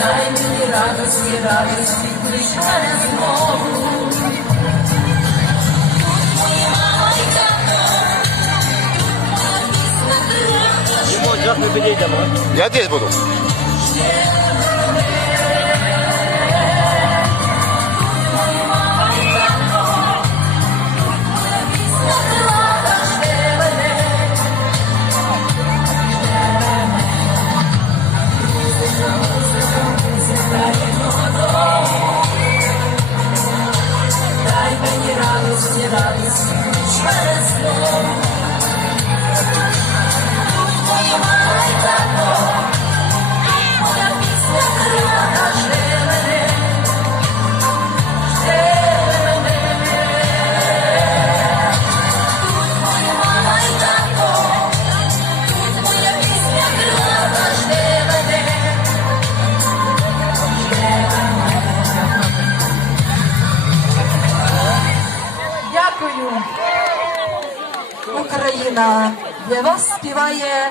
дай мені радості, радості, клич мене знову. Сейчас мы перейдем, а? Я здесь буду. Дай мені радості, радості, клич мене знову. Дякую. Україна для вас співає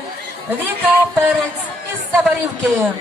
Віка Перець із Сабарівки.